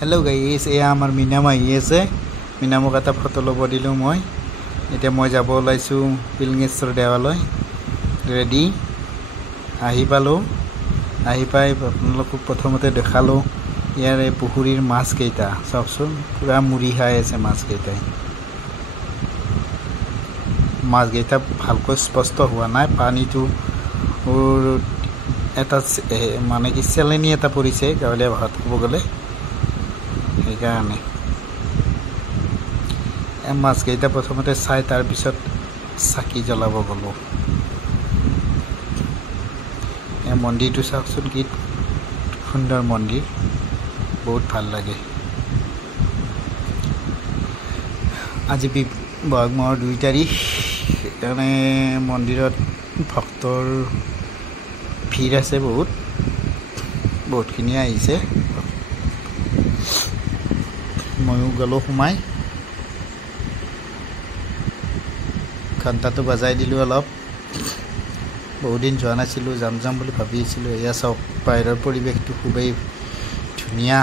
Hello' গাইছ, এয়া আমাৰ মিনাম আহি আছে। মিনামক এটা ফটো ল'ব দিলোঁ মই। এতিয়া মই যাব ওলাইছোঁ পিলঙেশ্বৰ দেৱালয়। ৰেডি আহি পালোঁ। আহি পাই আপোনালোকক প্ৰথমতে দেখালোঁ ইয়াৰে পুখুৰীৰ মাছকেইটা। চাওকচোন, পূৰা মুড়ি খাই আছে মাছকেইটাই। মাছকেইটা ভালকৈ স্পষ্ট হোৱা নাই। পানীটো এটা মানে কি চেলেনি এটা পৰিছে, গাঁৱলীয়া ভাষাত ক'ব গ'লে। সেইকাৰণে মাছকেইটা প্ৰথমতে চাই তাৰপিছত চাকি জ্বলাব গ'লোঁ। মন্দিৰটো চাওকচোন, কি সুন্দৰ মন্দিৰ, বহুত ভাল লাগে। আজি বহাগ মাহৰ 2 তাৰিখ, সেইকাৰণে মন্দিৰত ভক্তৰ ভিৰ আছে, বহুতখিনি আহিছে। ময়ো গ'লোঁ সোমাই, ঘণ্টাটো বাজাই দিলোঁ অলপ। বহুদিন যোৱা নাছিলোঁ, যাম বুলি ভাবি আছিলোঁ। এয়া চাওক, বাহিৰৰ পৰিৱেশটো খুবেই ধুনীয়া।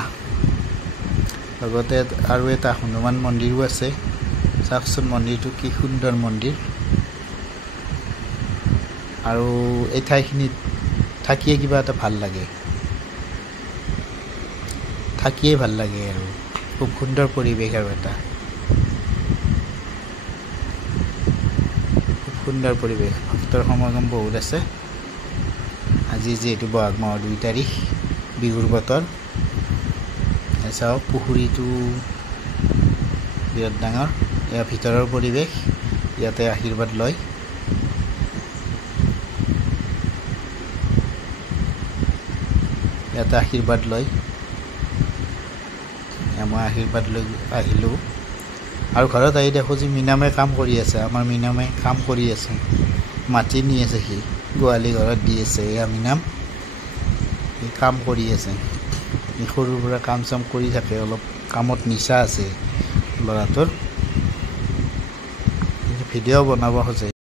লগতে আৰু এটা হনুমান মন্দিৰো আছে। চাওকচোন মন্দিৰটো কি সুন্দৰ মন্দিৰ। আৰু এই ঠাইখিনিত থাকিয়ে কিবা এটা ভাল লাগে, আৰু খুব সুন্দৰ পৰিৱেশ। আৰু এটা খুব সুন্দৰ পৰিৱেশ, ভক্তৰ সমাগম বহুত আছে। আজি যিহেতু বহাগ মাহৰ 2 তাৰিখ, বিহুৰ বতৰ। চাওক, পুখুৰীটো বিৰাট ডাঙৰ। এয়া ভিতৰৰ পৰিৱেশ, ইয়াতে আশীৰ্বাদ লয়। মই আশীৰ্বাদ লৈ আহিলোঁ। আৰু ঘৰত আহি দেখোঁ যে মিনামে কাম কৰি আছে। আমাৰ মিনামে কাম কৰি আছে, মাটি নি আছে, সি গোহালি ঘৰত দি আছে। এয়া মিনাম, সি কাম কৰি আছে। সি সৰুৰ পৰা কাম চাম কৰি থাকে, অলপ কামত নিচা আছে ল'ৰাটোৰ। ভিডিঅ' বনাব খোজে,